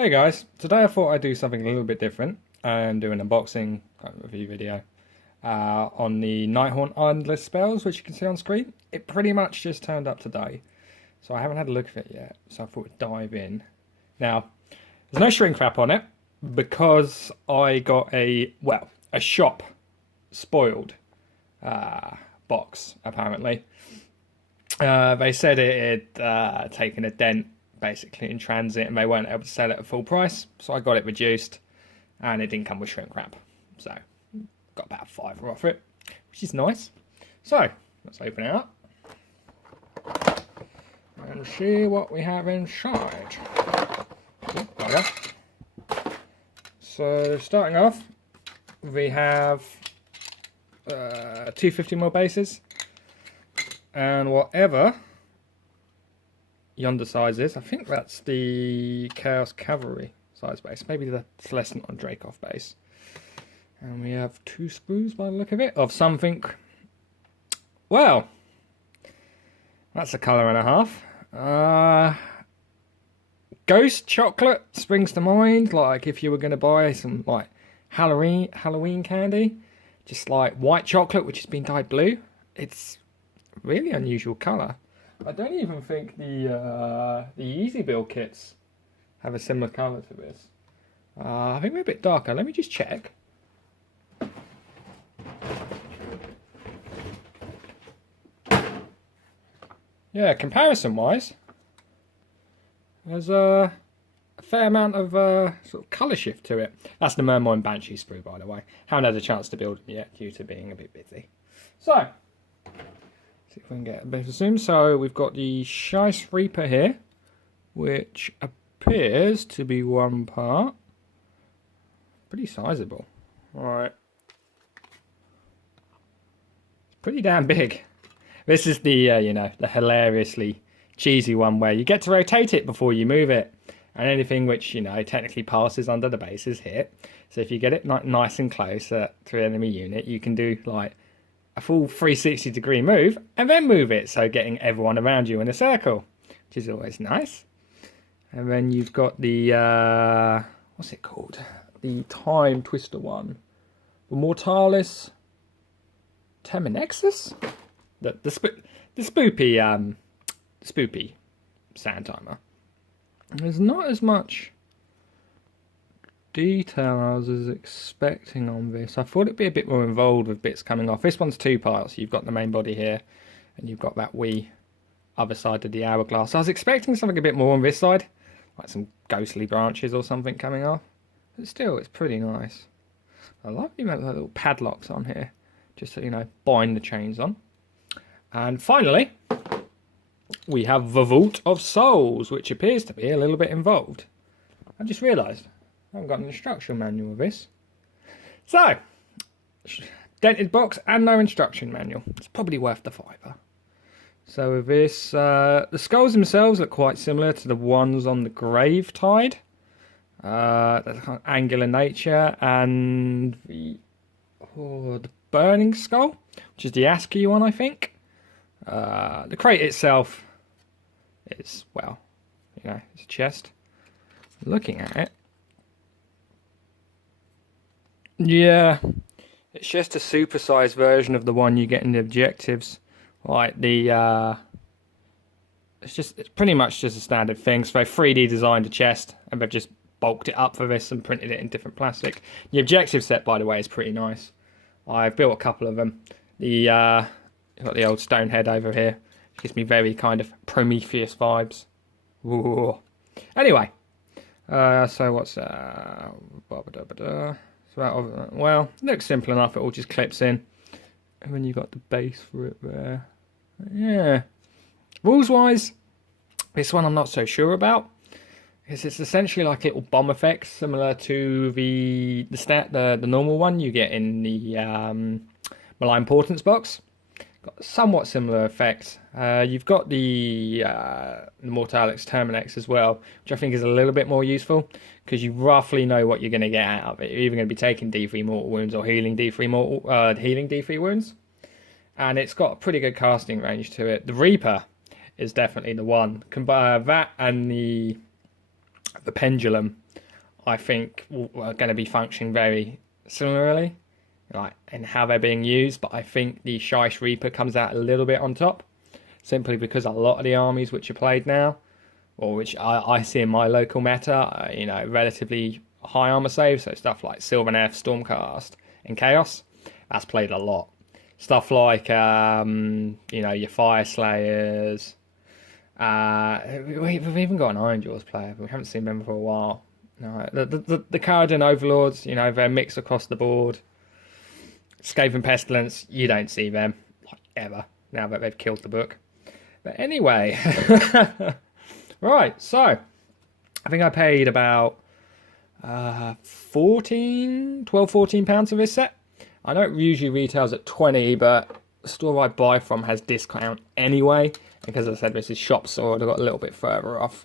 Hey guys, today I thought I'd do something a little bit different and do an unboxing kind of review video on the Nighthaunt Endless spells, which you can see on screen. It pretty much just turned up today, so I haven't had a look at it yet, so I thought we'd dive in. Now, there's no shrink wrap on it because I got a shop spoiled box, apparently. They said it had taken a dent basically in transit and they weren't able to sell it at full price, so I got it reduced and it didn't come with shrink wrap, so got about £5 off it, which is nice. So let's open it up and see what we have inside. So starting off, we have 250mm bases and whatever yonder size is. I think that's the Chaos Cavalry size base, maybe the Celestant on Dracoff base. And we have 2 sprues by the look of it, of something, well, that's a colour and a half. Ghost chocolate springs to mind, like if you were going to buy some like Halloween candy, just like white chocolate which has been dyed blue. It's a really unusual colour. I don't even think the Easy Build kits have a similar colour to this. I think they're a bit darker. Let me just check. Yeah, comparison-wise, there's a fair amount of sort of colour shift to it. That's the Mermoin Banshee sprue, by the way. Haven't had a chance to build them yet due to being a bit busy. So, see if we can get a bit of zoom. So we've got the Shice Reaper here, which appears to be one part. Pretty sizable. Alright. It's pretty damn big. This is the, the hilariously cheesy one where you get to rotate it before you move it. And anything which, technically passes under the base is hit. So if you get it nice and close to an enemy unit, you can do like a full 360-degree move and then move it, so getting everyone around you in a circle, which is always nice. And then you've got the what's it called, the Time Twister one, the Mortalis Terminexus, the spoopy sand timer. There's not as much detail I was expecting on this. I thought it'd be a bit more involved with bits coming off. This one's 2 parts. You've got the main body here and you've got that wee other side of the hourglass. I was expecting something a bit more on this side, like some ghostly branches or something coming off, but still it's pretty nice. I like the little padlocks on here, just so bind the chains on. And finally we have the Vault of Souls, which appears to be a little bit involved. I just realised I haven't got an instruction manual of this. So, dented box and no instruction manual. It's probably worth the £5. So with this, the skulls themselves look quite similar to the ones on the Grave Tide. That's kind of angular nature, and the Burning Skull, which is the ASCII one, I think. The crate itself is, well, it's a chest. Looking at it, yeah, it's just a supersized version of the one you get in the objectives. Like the, it's pretty much just a standard thing. So they 3D designed a chest and they've just bulked it up for this and printed it in different plastic. The objective set, by the way, is pretty nice. I've built a couple of them. You've got the old stone head over here. It gives me very kind of Prometheus vibes. Ooh. Anyway, so what's well, looks simple enough. It all just clips in, and then you've got the base for it there. Yeah, rules wise, this one I'm not so sure about, because it's essentially like little bomb effects similar to the normal one you get in the Malign Portents box. Got somewhat similar effects. You've got the Mortalis Terminex as well, which I think is a little bit more useful because you roughly know what you're going to get out of it. You're either going to be taking D3 mortal wounds or healing D3 wounds, and it's got a pretty good casting range to it. The Reaper is definitely the one. Combine that and the the Pendulum, I think, are going to be functioning very similarly, like in how they're being used. But I think the Shice Reaper comes out a little bit on top, simply because a lot of the armies which are played now, or which I see in my local meta, are, you know, relatively high armor save. So stuff like Sylvaneth, Stormcast, and Chaos, that's played a lot. Stuff like you know, your Fire Slayers. We've even got an Iron Jaws player, but we haven't seen them for a while. No, the Karadin Overlords, you know, they're mixed across the board. Skaven Pestilence, you don't see them, like, ever, now that they've killed the book. But anyway, right, so I think I paid about 14 pounds for this set. I know it usually retails at 20, but the store I buy from has discount anyway. Because as I said, this is shop sword, I've got a little bit further off.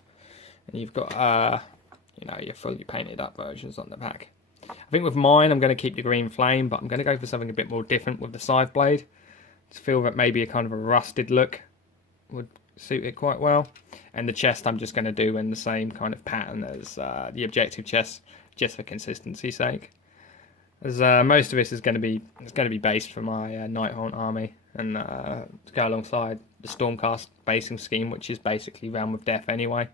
And you've got, you know, your fully painted up versions on the back. I think with mine, I'm going to keep the green flame, but I'm going to go for something a bit more different with the scythe blade. To feel that maybe a kind of a rusted look would suit it quite well. And the chest I'm just going to do in the same kind of pattern as the objective chest, just for consistency's sake. As most of this is going to be based for my Nighthaunt army, and to go alongside the Stormcast basing scheme, which is basically Realm of Death anyway.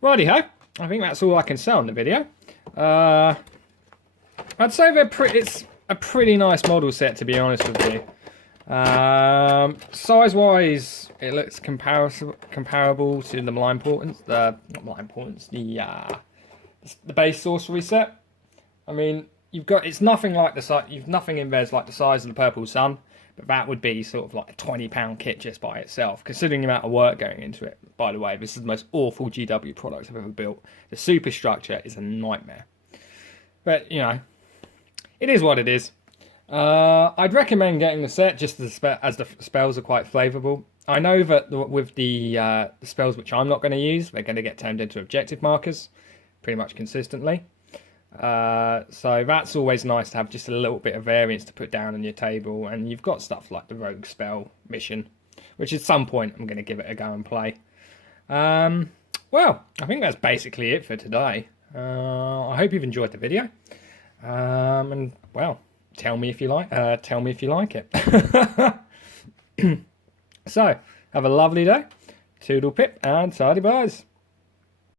Righty ho, I think that's all I can say on the video. I'd say it's a pretty nice model set, to be honest with you. Size wise, it looks comparable to the Malign Portents, the base sorcery set. I mean, it's nothing like you've nothing in there's like the size of the Purple Sun, but that would be sort of like a £20 kit just by itself, considering the amount of work going into it. By the way, this is the most awful GW product I've ever built. The superstructure is a nightmare. But, you know, it is what it is. I'd recommend getting the set just as the spells are quite flavourable. I know that with the spells which I'm not going to use, they're going to get turned into objective markers pretty much consistently. So that's always nice to have just a little bit of variance to put down on your table. And you've got stuff like the Rogue Spell mission, which at some point I'm going to give it a go and play. Well, I think that's basically it for today. I hope you've enjoyed the video. And, well, tell me if you like it. So, have a lovely day. Toodle pip and tidy buys.